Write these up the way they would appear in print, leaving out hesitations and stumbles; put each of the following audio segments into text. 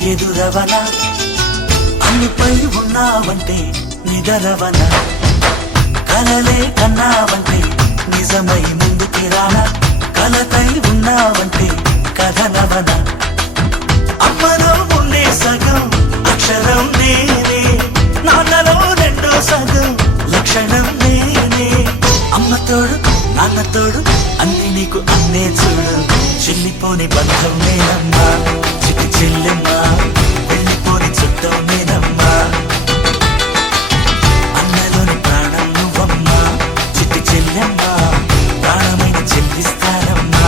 ఎదురవన అన్నిపై ఉన్నావంటే నిదరవన కలలే కన్నావంటే నిజమై ముందుకి రానా కలతై ఉన్నావంటే కథనవన అమ్మలో ఉండే సగం అక్షరం నేనే నాన్నలో రెండో సగం లక్షణం నేనే అమ్మ తోడు నాన్న తోడు అన్ని నీకు అన్నే చూడు చెల్లిపోని బంధం నేనమ్మా చిట్టి చెల్లెమ్మా వెళ్ళిపోని చుట్టం నేనమ్మా అన్నలోని ప్రాణం నువ్వమ్మా చిట్టి చెల్లెమ్మా ప్రాణమైన చెల్లిస్తానమ్మా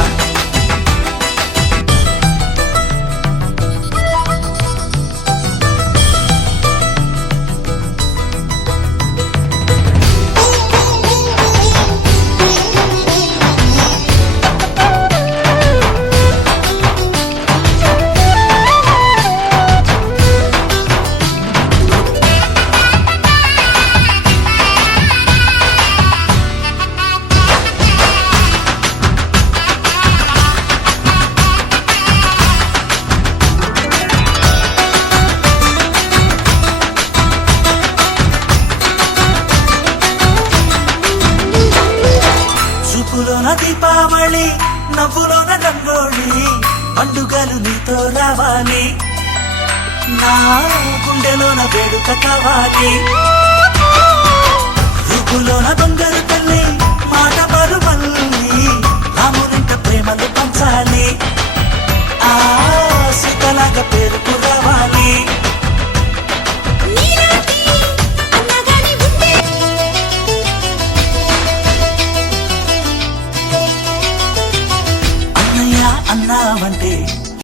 చూపులోన దీపావళి నవ్వులోన రంగోళి పండుగలు నీతో రావాలి నా గుండెలోన వేడుక కావాలి రూపులోన బంగారు తల్లి మాట పరువల్లి రామునింట ప్రేమలు పంచాలి ఆ సీతలాగా పేరుకు రావాలి అన్నావంటే